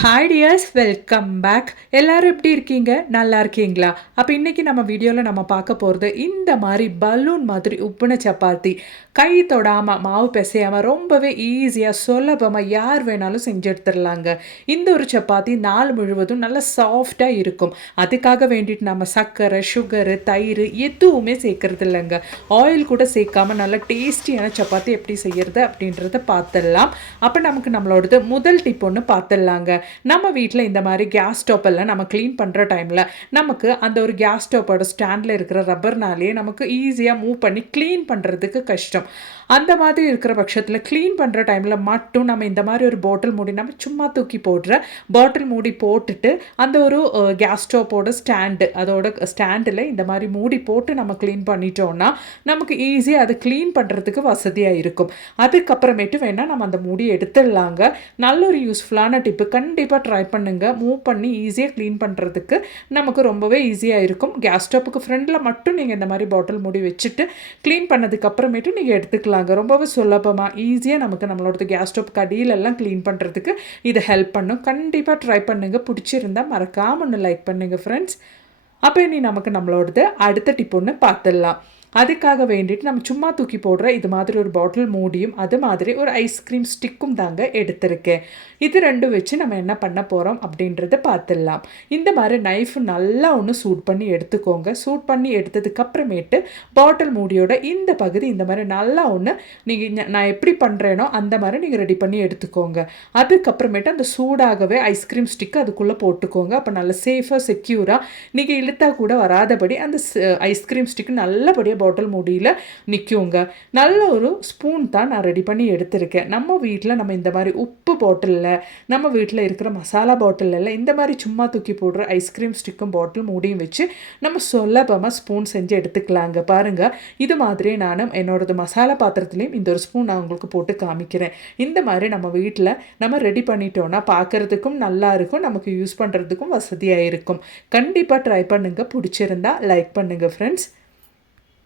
Hi tears, welcome back. எல்லாரும் எப்படி இருக்கீங்க? நல்லா இருக்கீங்களா? அப்போ இன்றைக்கி நம்ம வீடியோவில் நம்ம பார்க்க போகிறது இந்த மாதிரி பலூன் மாதிரி உப்புன சப்பாத்தி. கை தொடாமல் மாவு பிசையாமல் ரொம்பவே ஈஸியாக சுலபமாக யார் வேணாலும் செஞ்சு எடுத்துடலாங்க. இந்த ஒரு சப்பாத்தி நாள் முழுவதும் நல்லா சாஃப்டாக இருக்கும். அதுக்காக வேண்டிட்டு நம்ம சர்க்கரை, சுகரு, தயிர் எதுவுமே சேர்க்கறது இல்லைங்க. ஆயில் கூட சேர்க்காமல் நல்லா டேஸ்டியான சப்பாத்தி எப்படி செய்கிறது அப்படின்றத பார்த்துடலாம். அப்போ நமக்கு நம்மளோடது முதல் டிப் ஒன்று பார்த்துடலாங்க. நம்ம வீட்டில் இந்த மாதிரி கேஸ் ஸ்டோப்பெல்லாம் நம்ம க்ளீன் பண்ணுற டைமில் நமக்கு அந்த ஒரு கேஸ் ஸ்டோப்போட ஸ்டாண்டில் இருக்கிற ரப்பர்னாலேயே நமக்கு ஈஸியாக மூவ் பண்ணி க்ளீன் பண்ணுறதுக்கு கஷ்டம். அந்த மாதிரி இருக்கிற பட்சத்தில் க்ளீன் பண்ணுற டைமில் மட்டும் நம்ம இந்த மாதிரி ஒரு பாட்டில் மூடி நம்ம சும்மா தூக்கி போடுற பாட்டில் மூடி போட்டுட்டு அந்த ஒரு கேஸ் ஸ்டோப்போட அதோட ஸ்டாண்டில் இந்த மாதிரி மூடி போட்டு நம்ம க்ளீன் பண்ணிட்டோம்னா நமக்கு ஈஸியாக அது க்ளீன் பண்ணுறதுக்கு வசதியாக இருக்கும். அதுக்கப்புறமேட்டு வேணால் நம்ம அந்த மூடி எடுத்துடலாங்க. நல்ல ஒரு யூஸ்ஃபுல்லான டிப்பு, கண்டிப்பாக ட்ரை பண்ணுங்கள். மூவ் பண்ணி ஈஸியாக க்ளீன் பண்ணுறதுக்கு நமக்கு ரொம்பவே ஈஸியாக இருக்கும். கேஸ் ஸ்டோப்புக்கு ஃப்ரண்டில் மட்டும் நீங்கள் இந்த மாதிரி பாட்டில் மூடி வச்சுட்டு க்ளீன் பண்ணதுக்கப்புறமேட்டு நீங்கள் எடுத்துக்கலாம். ரொம்பவே சுலபமாக ஈஸியாக நமக்கு நம்மளோட கேஸ் ஸ்டோப் கடியிலெல்லாம் க்ளீன் பண்ணுறதுக்கு இது ஹெல்ப் பண்ணும். கண்டிப்பாக ட்ரை பண்ணுங்கள். பிடிச்சிருந்தா மறக்காமல் ஒன்று லைக் பண்ணுங்கள் ஃப்ரெண்ட்ஸ். அப்போ இனி நமக்கு நம்மளோடது அடுத்த டிப் ஒன்று பார்த்துடலாம். அதுக்காக வேண்டிட்டு நம்ம சும்மா தூக்கி போடுற இது மாதிரி ஒரு பாட்டில் மூடியும் அது மாதிரி ஒரு ஐஸ்கிரீம் ஸ்டிக்கும் தாங்க எடுத்திருக்கேன். இது ரெண்டும் வச்சு நம்ம என்ன பண்ண போகிறோம் அப்படின்றத பார்த்துடலாம். இந்த மாதிரி நைஃப் நல்லா ஒன்று சூட் பண்ணி எடுத்துக்கோங்க. சூட் பண்ணி எடுத்ததுக்கப்புறமேட்டு பாட்டில் மூடியோட இந்த பகுதி இந்த மாதிரி நல்லா ஒன்று நீங்கள் நான் எப்படி பண்ணுறேனோ அந்த மாதிரி நீங்கள் ரெடி பண்ணி எடுத்துக்கோங்க. அதுக்கப்புறமேட்டு அந்த சூடாகவே ஐஸ்கிரீம் ஸ்டிக்கு அதுக்குள்ளே போட்டுக்கோங்க. அப்போ நல்லா சேஃபாக செக்யூராக நீங்கள் இழுத்தா கூட வராதபடி அந்த ஐஸ்கிரீம் ஸ்டிக்கு நல்லபடியாக பாட்டில் மூடியில் நிற்குங்க. நல்ல ஒரு ஸ்பூன் தான் நான் ரெடி பண்ணி எடுத்திருக்கேன். நம்ம வீட்டில் நம்ம இந்த மாதிரி உப்பு பாட்டிலில், நம்ம வீட்டில் இருக்கிற மசாலா பாட்டிலில் இந்த மாதிரி சும்மா தூக்கி போடுற ஐஸ்கிரீம் ஸ்டிக்கும் பாட்டில் மூடியும் வச்சு நம்ம சுலபமாக ஸ்பூன் செஞ்சு எடுத்துக்கலாங்க. பாருங்கள், இது மாதிரியே நானும் என்னோடது மசாலா பாத்திரத்துலேயும் இந்த ஒரு ஸ்பூன் நான் உங்களுக்கு போட்டு காமிக்கிறேன். இந்த மாதிரி நம்ம வீட்டில் நம்ம ரெடி பண்ணிட்டோன்னா பார்க்குறதுக்கும் நல்லா இருக்கும், நமக்கு யூஸ் பண்ணுறதுக்கும் வசதியாக இருக்கும். கண்டிப்பாக ட்ரை பண்ணுங்கள். பிடிச்சிருந்தா லைக் பண்ணுங்கள் ஃப்ரெண்ட்ஸ்.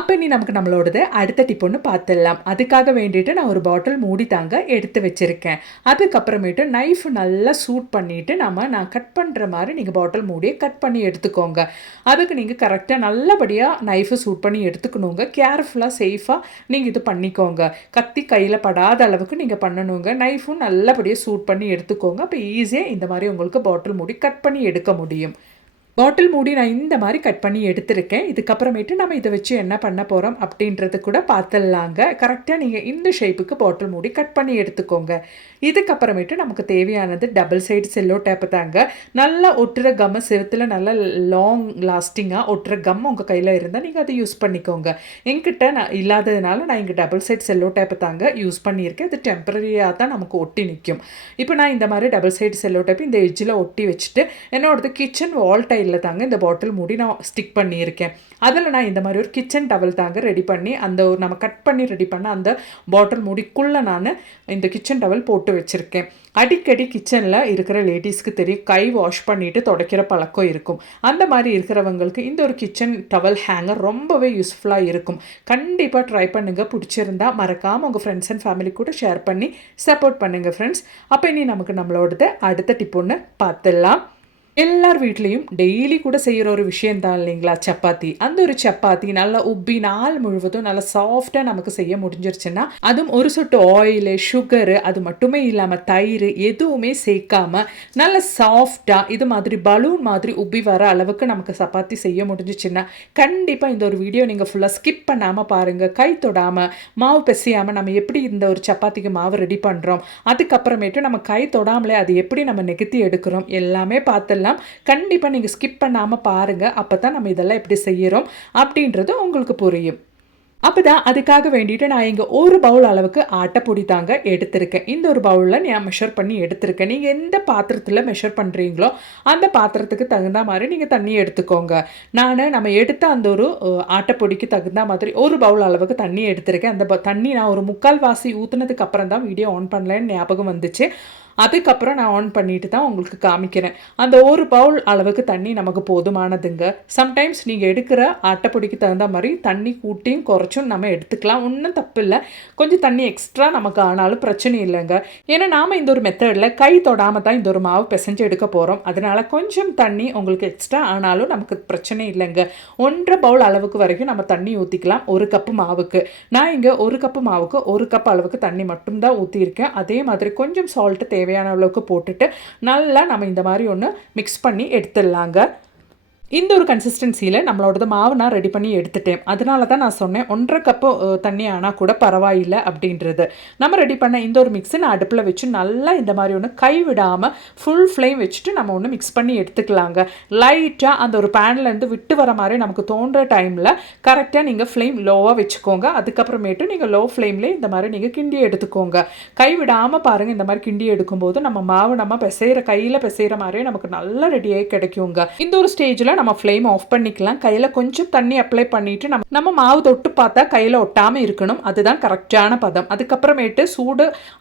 அப்போ நீ நமக்கு நம்மளோடது அடுத்த டிப் ஒன்று பார்த்துடலாம். அதுக்காக வேண்டிட்டு நான் ஒரு பாட்டில் மூடி தாங்க எடுத்து வச்சுருக்கேன். அதுக்கப்புறமேட்டு நைஃப் நல்லா சூட் பண்ணிவிட்டு நான் கட் பண்ணுற மாதிரி நீங்கள் பாட்டில் மூடியை கட் பண்ணி எடுத்துக்கோங்க. அதுக்கு நீங்கள் கரெக்டாக நல்லபடியாக நைஃபை சூட் பண்ணி எடுத்துக்கணுங்க. கேர்ஃபுல்லாக சேஃபாக நீங்கள் இது பண்ணிக்கோங்க. கத்தி கையில் படாத அளவுக்கு நீங்கள் பண்ணணுங்க. நைஃபும் நல்லபடியாக சூட் பண்ணி எடுத்துக்கோங்க. அப்போ ஈஸியாக இந்த மாதிரி உங்களுக்கு பாட்டில் மூடி கட் பண்ணி எடுக்க முடியும். பாட்டில் மூடி நான் இந்த மாதிரி கட் பண்ணி எடுத்திருக்கேன். இதுக்கப்புறமேட்டு நம்ம இதை வச்சு என்ன பண்ண போகிறோம் அப்படின்றது கூட பார்த்துடலாங்க. கரெக்டாக நீங்கள் இந்த ஷேப்புக்கு பாட்டில் மூடி கட் பண்ணி எடுத்துக்கோங்க. இதுக்கப்புறமேட்டு நமக்கு தேவையானது டபுள் சைடு செல்லோ டேப்பு தாங்க. நல்லா ஒட்டுற கம்மை செவத்தில் நல்லா லாங் லாஸ்டிங்காக ஒட்டுற கம் உங்கள் கையில் இருந்தால் நீங்கள் அதை யூஸ் பண்ணிக்கோங்க. என்கிட்ட நான் இல்லாததுனால நான் இங்கே டபுள் சைடு செல்லோ டேப்பு தாங்க யூஸ் பண்ணியிருக்கேன். இது டெம்பரரியாக தான் நமக்கு ஒட்டி நிற்கும். இப்போ நான் இந்த மாதிரி டபுள் சைடு செல்லோ டேப்பு இந்த எட்ஜில் ஒட்டி வச்சுட்டு என்னோடது கிச்சன் வால் டைல் தாங்க இந்த பாட்டில் மூடி நான் ஸ்டிக் பண்ணியிருக்கேன். அதில் நான் இந்த மாதிரி ஒரு கிச்சன் டவல் தாங்க ரெடி பண்ணி அந்த நம்ம கட் பண்ணி ரெடி பண்ண அந்த பாட்டில் மூடிக்குள்ளே நான் இந்த கிச்சன் டவல் போட்டு வச்சுருக்கேன். அடிக்கடி கிச்சனில் இருக்கிற லேடிஸ்க்கு தெரியும், கை வாஷ் பண்ணிவிட்டு துடைக்கிற பழக்கம் இருக்கும். அந்த மாதிரி இருக்கிறவங்களுக்கு இந்த ஒரு கிச்சன் டவல் ஹேங்கர் ரொம்பவே யூஸ்ஃபுல்லாக இருக்கும். கண்டிப்பாக ட்ரை பண்ணுங்கள். பிடிச்சிருந்தா மறக்காமல் உங்கள் ஃப்ரெண்ட்ஸ் அண்ட் ஃபேமிலி கூட ஷேர் பண்ணி சப்போர்ட் பண்ணுங்கள் ஃப்ரெண்ட்ஸ். அப்போ இனி நமக்கு நம்மளோடது அடுத்த டிப் ஒன்று பார்த்துடலாம். எல்லார் வீட்லேயும் டெய்லி கூட செய்கிற ஒரு விஷயம் தான் இல்லைங்களா, சப்பாத்தி. அந்த ஒரு சப்பாத்தி நல்லா உப்பி நாள் முழுவதும் நல்லா சாஃப்டாக நமக்கு செய்ய முடிஞ்சிருச்சுன்னா, அதுவும் ஒரு சொட்டு ஆயிலு, சுகரு அது மட்டுமே இல்லாமல் தயிர் எதுவுமே சேர்க்காம நல்லா சாஃப்டாக இது மாதிரி பலூன் மாதிரி உப்பி வர அளவுக்கு நமக்கு சப்பாத்தி செய்ய முடிஞ்சிச்சுன்னா கண்டிப்பாக இந்த ஒரு வீடியோ நீங்கள் ஃபுல்லாக ஸ்கிப் பண்ணாமல் பாருங்கள். கை தொடாமல் மாவு பிசையாமல் நம்ம எப்படி இந்த ஒரு சப்பாத்திக்கு மாவு ரெடி பண்ணுறோம், அதுக்கப்புறமேட்டு நம்ம கை தொடாமலே அது எப்படி நம்ம நெகுத்தி எடுக்கிறோம் எல்லாமே பார்த்துடலாம். கண்டிப்பாக நீங்கள் ஸ்கிப் பண்ணாமல் பாருங்கள். அப்போ தான் நம்ம இதெல்லாம் எப்படி செய்கிறோம் அப்படின்றது உங்களுக்கு புரியும். அப்போ தான் அதுக்காக வேண்டிட்டு நான் இங்கே ஒரு பவுல் அளவுக்கு ஆட்டைப்பொடி தாங்க எடுத்திருக்கேன். இந்த ஒரு பவுலில் நான் மெஷர் பண்ணி எடுத்திருக்கேன். நீங்கள் எந்த பாத்திரத்தில் மெஷர் பண்ணுறீங்களோ அந்த பாத்திரத்துக்கு தகுந்த மாதிரி நீங்கள் தண்ணி எடுத்துக்கோங்க. நம்ம எடுத்த அந்த ஒரு ஆட்டைப்பொடிக்கு தகுந்த மாதிரி ஒரு பவுல் அளவுக்கு தண்ணி எடுத்திருக்கேன். அந்த தண்ணி நான் ஒரு 3/4 வாசி ஊற்றுனதுக்கு அப்புறம் தான் வீடியோ ஆன் பண்ணலன்னு ஞாபகம் வந்துச்சு. அதுக்கப்புறம் நான் ஆன் பண்ணிட்டு தான் உங்களுக்கு காமிக்கிறேன். அந்த ஒரு பவுல் அளவுக்கு தண்ணி நமக்கு போதுமானதுங்க. சம்டைம்ஸ் நீங்கள் எடுக்கிற ஆட்டைப்பொடிக்கு தகுந்த மாதிரி தண்ணி கூட்டியும் குறைச்சும் நம்ம எடுத்துக்கலாம். ஒன்றும் தப்பு இல்லை. கொஞ்சம் தண்ணி எக்ஸ்ட்ரா நமக்கு ஆனாலும் பிரச்சனை இல்லைங்க. ஏன்னா நாம் இந்த ஒரு மெத்தடில் கை தொடாமல் தான் இந்த ஒரு மாவு பிசைஞ்சு எடுக்க போகிறோம். அதனால் கொஞ்சம் தண்ணி உங்களுக்கு எக்ஸ்ட்ரா ஆனாலும் நமக்கு பிரச்சனை இல்லைங்க. 1.5 பவுல் அளவுக்கு வரைக்கும் நம்ம தண்ணி ஊற்றிக்கலாம் ஒரு கப்பு மாவுக்கு. நான் இங்கே ஒரு கப்பு மாவுக்கு 1 கப் அளவுக்கு தண்ணி மட்டும்தான் ஊற்றியிருக்கேன். அதே மாதிரி கொஞ்சம் சால்ட்டு தேவையான அளவுக்கு போட்டுட்டு நல்லா நம்ம இந்த மாதிரி ஒன்று மிக்ஸ் பண்ணி எடுத்துடலாங்க. இந்த ஒரு கன்சிஸ்டன்சியில் நம்மளோடது மாவு நான் ரெடி பண்ணி எடுத்துட்டேன். அதனால தான் நான் சொன்னேன் 1.5 கப்பு தண்ணி ஆனால் கூட பரவாயில்லை அப்படின்றது. நம்ம ரெடி பண்ண இந்த ஒரு மிக்ஸை நான் அடுப்பில் வச்சு நல்லா இந்த மாதிரி ஒன்று கைவிடாமல் ஃபுல் ஃப்ளேம் வச்சுட்டு நம்ம ஒன்று மிக்ஸ் பண்ணி எடுத்துக்கலாங்க. லைட்டாக அந்த ஒரு பேன்லேருந்து விட்டு வர மாதிரி நமக்கு தோன்ற டைமில் கரெக்டாக நீங்கள் ஃப்ளேம் லோவாக வச்சுக்கோங்க. அதுக்கப்புறமேட்டு நீங்கள் லோ ஃப்ளேம்லேயே இந்த மாதிரி நீங்கள் கிண்டி எடுத்துக்கோங்க. கைவிடாமல் பாருங்கள், இந்த மாதிரி கிண்டி எடுக்கும்போது நம்ம மாவு நம்ம கையில் பிசைகிற மாதிரியே நமக்கு நல்லா ரெடியாகி கிடைக்குங்க. இந்த ஒரு ஸ்டேஜில் நம்ம ஃப்ளேம் ஆஃப் பண்ணிக்கலாம். கையில் கொஞ்சம் தண்ணி அப்ளை பண்ணிட்டு நம்ம மாவு தொட்டு பார்த்தா கையில் ஒட்டாமல் இருக்கணும். அதுதான் கரெக்டான பதம். அதுக்கப்புறமேட்டு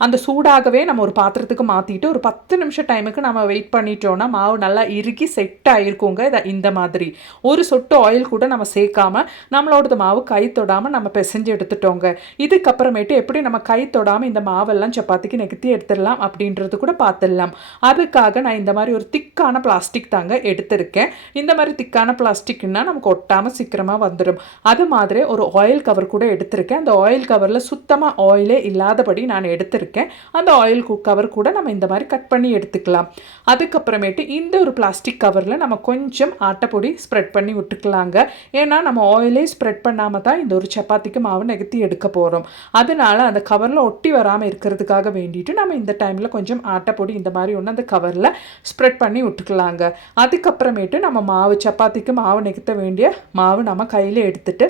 அந்த சூடாகவே நம்ம ஒரு பாத்திரத்துக்கு மாற்றிட்டு ஒரு 10 நிமிஷம் டைமுக்கு நம்ம வெயிட் பண்ணிட்டோம்னா மாவு நல்லா இறுக்கி செட் ஆகிருக்குங்க. இந்த மாதிரி ஒரு சொட்டு ஆயில் கூட நம்ம சேர்க்காம நம்மளோட மாவு கை தொடாமல் நம்ம பிசைஞ்சு எடுத்துட்டோங்க. இதுக்கப்புறமேட்டு எப்படி நம்ம கை தொடாமல் இந்த மாவெல்லாம் சப்பாத்திக்கு நெகத்தி எடுத்துடலாம் அப்படின்றது கூட பார்த்துடலாம். அதுக்காக நான் இந்த மாதிரி ஒரு திக்கான பிளாஸ்டிக் தாங்க எடுத்திருக்கேன். இந்த மாதிரி திக்கான பிளாஸ்டிக்னா நமக்கு ஒட்டாமல் சீக்கிரமாக வந்துடும். அது மாதிரி ஒரு ஆயில் கவர் கூட எடுத்திருக்கேன். அந்த ஆயில் கவரில் சுத்தமாக ஆயிலே இல்லாதபடி நான் எடுத்திருக்கேன். அந்த ஆயில் கவர் கூட நம்ம இந்த மாதிரி கட் பண்ணி எடுத்துக்கலாம். அதுக்கப்புறமேட்டு இந்த ஒரு பிளாஸ்டிக் கவரில் நம்ம கொஞ்சம் ஆட்டைப்பொடி ஸ்ப்ரெட் பண்ணி விட்டுக்கலாங்க. ஏன்னா நம்ம ஆயிலே ஸ்ப்ரெட் பண்ணாமல் தான் இந்த ஒரு சப்பாத்திக்கு மாவு நகர்த்தி எடுக்க போகிறோம். அதனால அந்த கவரில் ஒட்டி வராமல் இருக்கிறதுக்காக வேண்டிட்டு நம்ம இந்த டைமில் கொஞ்சம் ஆட்டைப்பொடி இந்த மாதிரி ஒன்று அந்த கவரில் ஸ்ப்ரெட் பண்ணி விட்டுக்கலாங்க. அதுக்கப்புறமேட்டு நம்ம மாவு சப்பாத்திக்கு மாவு நெகுத்த வேண்டிய மாவு நம்ம கையில் எடுத்துட்டு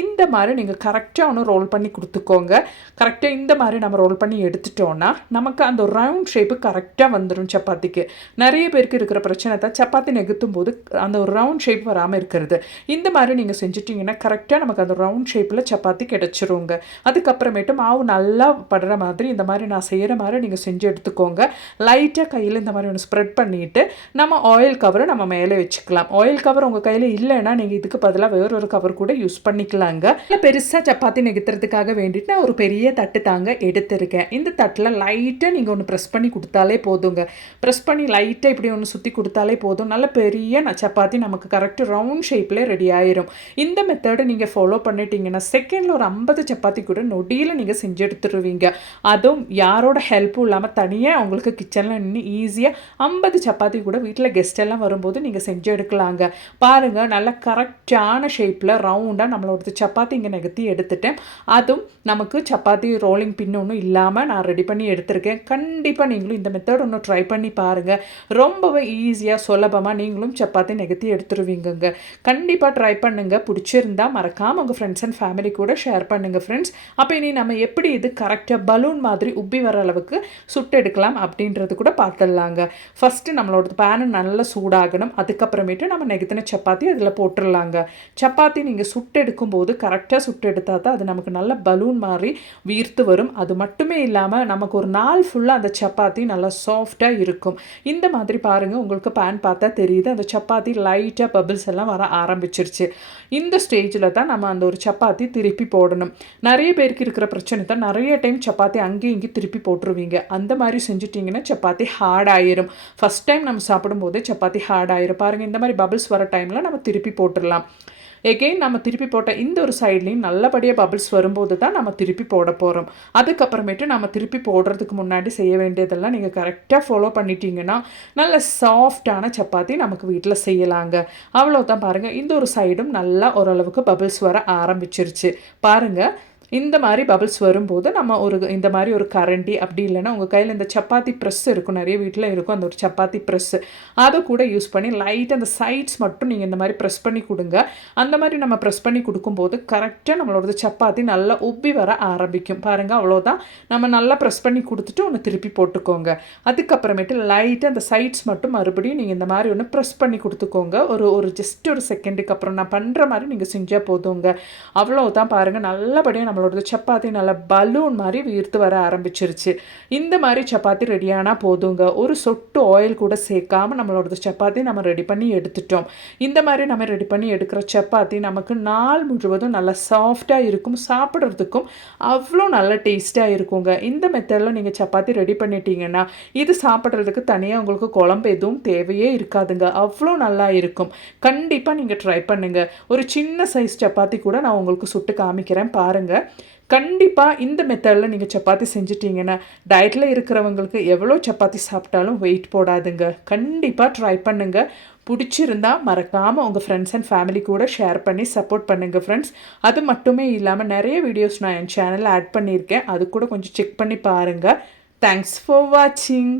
இந்த மாதிரி நீங்கள் கரெக்டாக ஒன்று ரோல் பண்ணி கொடுத்துக்கோங்க. கரெக்டாக இந்த மாதிரி நம்ம ரோல் பண்ணி எடுத்துட்டோன்னா நமக்கு அந்த ஒரு ரவுண்ட் ஷேப்பு கரெக்டாக வந்துடும். சப்பாத்திக்கு நிறைய பேருக்கு இருக்கிற பிரச்சனை தான் சப்பாத்தி நெகுத்தும் போது அந்த ஒரு ரவுண்ட் ஷேப் வராமல் இருக்கிறது. இந்த மாதிரி நீங்கள் செஞ்சுட்டிங்கன்னா கரெக்டாக நமக்கு அந்த ரவுண்ட் ஷேப்பில் சப்பாத்தி கிடச்சிருங்க. அதுக்கப்புறமேட்டு மாவு நல்லா படுற மாதிரி இந்த மாதிரி நான் செய்கிற மாதிரி நீங்கள் செஞ்சு எடுத்துக்கோங்க. லைட்டாக கையில் இந்த மாதிரி ஒன்று ஸ்ப்ரெட் பண்ணிவிட்டு நம்ம ஆயில் கவரை நம்ம மேலே வச்சுக்கலாம். ஆயில் கவர் உங்கள் கையில் இல்லைன்னா நீங்கள் இதுக்கு பதிலாக வேறொரு கவர் கூட யூஸ் பண்ணிக்கலாங்க. இல்லை பெருசாக சப்பாத்தி நெகுத்துறதுக்காக வேண்டிட்டு நான் ஒரு பெரிய தட்டு தாங்க எடுத்திருக்கேன். இந்த தட்டில் லைட்டாக நீங்கள் ஒன்று ப்ரெஸ் பண்ணி கொடுத்தாலே போதுங்க. ப்ரெஸ் பண்ணி லைட்டாக இப்படி ஒன்று சுற்றி கொடுத்தாலே போதும். நல்ல பெரிய சப்பாத்தி நமக்கு கரெக்டாக ரவுண்ட் ஷேப்பில் ரெடி ஆயிரும். இந்த மெத்தடை நீங்கள் ஃபாலோ பண்ணிட்டீங்கன்னா செகண்டில் ஒரு 50 சப்பாத்தி கூட நொடியில் நீங்கள் செஞ்சு எடுத்துருவீங்க. அதுவும் யாரோட ஹெல்ப்பும் இல்லாமல் தனியாக உங்களுக்கு கிச்சனில் நின்று ஈஸியாக 50 சப்பாத்தி கூட வீட்டில் கெஸ்ட் எல்லாம் வரும்போது நீங்கள் செஞ்சு எடுக்கலாங்க. பாருங்கள், நல்ல கரெக்டான ஷேப்பில் ரவுண்டாக நம்மளோட சப்பாத்தி இங்கே நகர்த்தி எடுத்துட்டேன். அதுவும் நமக்கு சப்பாத்தி ரோலிங் பின் ஒன்றும் இல்லாமல் நான் ரெடி பண்ணி எடுத்திருக்கேன். கண்டிப்பாக நீங்களும் இந்த மெத்தட் ஒன்று ட்ரை பண்ணி பாருங்கள். ரொம்பவே ஈஸியாக சுலபமாக நீங்களும் சப்பாத்தி நகர்த்தி எடுத்துருவீங்க. கண்டிப்பாக ட்ரை பண்ணுங்கள். பிடிச்சிருந்தா மறக்காமல் உங்கள் ஃப்ரெண்ட்ஸ் அண்ட் ஃபேமிலி கூட ஷேர் பண்ணுங்கள் ஃப்ரெண்ட்ஸ். அப்போ இனி நம்ம எப்படி இது கரெக்டாக பலூன் மாதிரி உப்பி வர அளவுக்கு சுட்டு எடுக்கலாம் அப்படின்றது கூட பார்த்துடலாங்க. ஃபஸ்ட்டு நம்மளோட பேனு நல்லா சூடாகணும். அதுக்கப்புறமேட்டு நம்ம நெகுத்தின சப்பாத்தி அதில் போட்டுடலாங்க. சப்பாத்தி நீங்கள் சுட்டு எடுக்கும்போது கரெக்டாக சுட்டு எடுத்தால் தான் அது நமக்கு நல்ல பலூன் மாதிரி வீர்த்து வரும். அது மட்டுமே இல்லாமல் நமக்கு ஒரு நாள் ஃபுல்லாக அந்த சப்பாத்தி நல்லா சாஃப்டாக இருக்கும். இந்த மாதிரி பாருங்கள், உங்களுக்கு பேன் பார்த்தா தெரியுது அந்த சப்பாத்தி லைட்டாக பபிள்ஸ் எல்லாம் வர ஆரம்பிச்சிருச்சு. இந்த ஸ்டேஜில் தான் நம்ம அந்த ஒரு சப்பாத்தி திருப்பி போடணும். நிறைய பேருக்கு இருக்கிற பிரச்சனை தான் நிறைய டைம் சப்பாத்தி அங்கேயும் இங்கேயும் திருப்பி போட்டுருவீங்க. அந்த மாதிரி செஞ்சுட்டிங்கன்னா சப்பாத்தி ஹார்ட் ஆயிரும். ஃபஸ்ட் டைம் நம்ம சாப்பிடும்போதே சப்பாத்தி ஹார்ட் ஆயிரும். பாருங்கள், இந்த மாதிரி பபிள்ஸ் வர டைமில் நம்ம திருப்பி போட்டுடலாம். எகெயின் நம்ம திருப்பி போட்ட இந்த ஒரு சைட்லேயும் நல்லபடியாக பபிள்ஸ் வரும்போது தான் நம்ம திருப்பி போட போகிறோம். அதுக்கப்புறமேட்டு நம்ம திருப்பி போடுறதுக்கு முன்னாடி செய்ய வேண்டியதெல்லாம் நீங்கள் கரெக்டாக ஃபாலோ பண்ணிட்டீங்கன்னா நல்ல சாஃப்டான சப்பாத்தி நமக்கு வீட்டில் செய்யலாங்க. அவ்வளோதான். பாருங்கள், இந்த ஒரு சைடும் நல்லா ஓரளவுக்கு பபிள்ஸ் வர ஆரம்பிச்சிருச்சு. பாருங்கள், இந்த மாதிரி பபிள்ஸ் வரும்போது நம்ம இந்த மாதிரி ஒரு கரண்டி அப்படி இல்லைன்னா உங்கள் கையில் இந்த சப்பாத்தி ப்ரெஸ் இருக்கும், நிறைய வீட்டில் இருக்கும் அந்த ஒரு சப்பாத்தி ப்ரெஸ்ஸு, அதை கூட யூஸ் பண்ணி லைட்டாக அந்த சைட்ஸ் மட்டும் நீங்கள் இந்த மாதிரி ப்ரெஸ் பண்ணி கொடுங்க. அந்த மாதிரி நம்ம ப்ரெஸ் பண்ணி கொடுக்கும்போது கரெக்டாக நம்மளோட சப்பாத்தி நல்லா உப்பி வர ஆரம்பிக்கும். பாருங்கள், அவ்வளோதான். நம்ம நல்லா ப்ரெஸ் பண்ணி கொடுத்துட்டு ஒன்று திருப்பி போட்டுக்கோங்க. அதுக்கப்புறமேட்டு லைட்டாக அந்த சைட்ஸ் மட்டும் மறுபடியும் நீங்கள் இந்த மாதிரி ஒன்று ப்ரெஸ் பண்ணி கொடுத்துக்கோங்க. ஒரு ஜஸ்ட் ஒரு செகண்டுக்கு அப்புறம் நான் பண்ணுற மாதிரி நீங்கள் செஞ்சால் போதுங்க. அவ்வளோதான். பாருங்கள், நல்லபடியாக நம்மளோட சப்பாத்தி நல்லா பலூன் மாதிரி வீர்த்து வர ஆரம்பிச்சிருச்சு. இந்த மாதிரி சப்பாத்தி ரெடியானால் போதுங்க. ஒரு சொட்டு ஆயில் கூட சேர்க்காம நம்மளோட சப்பாத்தி நம்ம ரெடி பண்ணி எடுத்துட்டோம். இந்த மாதிரி நம்ம ரெடி பண்ணி எடுக்கிற சப்பாத்தி நமக்கு நாள் முழுவதும் நல்லா சாஃப்டாக இருக்கும். சாப்பிட்றதுக்கும் அவ்வளோ நல்ல டேஸ்ட்டாக இருக்குங்க. இந்த மெத்தடில் நீங்கள் சப்பாத்தி ரெடி பண்ணிட்டீங்கன்னா இது சாப்பிட்றதுக்கு தனியாக உங்களுக்கு குழம்பு எதுவும் தேவையே இருக்காதுங்க. அவ்வளோ நல்லா இருக்கும். கண்டிப்பாக நீங்கள் ட்ரை பண்ணுங்கள். ஒரு சின்ன சைஸ் சப்பாத்தி கூட நான் உங்களுக்கு சுட்டு காமிக்கிறேன் பாருங்கள். கண்டிப்பாக இந்த மெத்தடில் நீங்கள் சப்பாத்தி செஞ்சிட்டிங்கன்னா டயட்டில் இருக்கிறவங்களுக்கு எவ்வளோ சப்பாத்தி சாப்பிட்டாலும் வெயிட் போடாதுங்க. கண்டிப்பாக ட்ரை பண்ணுங்கள். பிடிச்சிருந்தா மறக்காமல் உங்கள் ஃப்ரெண்ட்ஸ் அண்ட் ஃபேமிலி கூட ஷேர் பண்ணி சப்போர்ட் பண்ணுங்கள் ஃப்ரெண்ட்ஸ். அது மட்டுமே இல்லாமல் நிறைய வீடியோஸ் நான் என் சேனலில் ஆட் பண்ணியிருக்கேன். அது கூட கொஞ்சம் செக் பண்ணி பாருங்கள். தேங்க்ஸ் ஃபார் வாட்சிங்.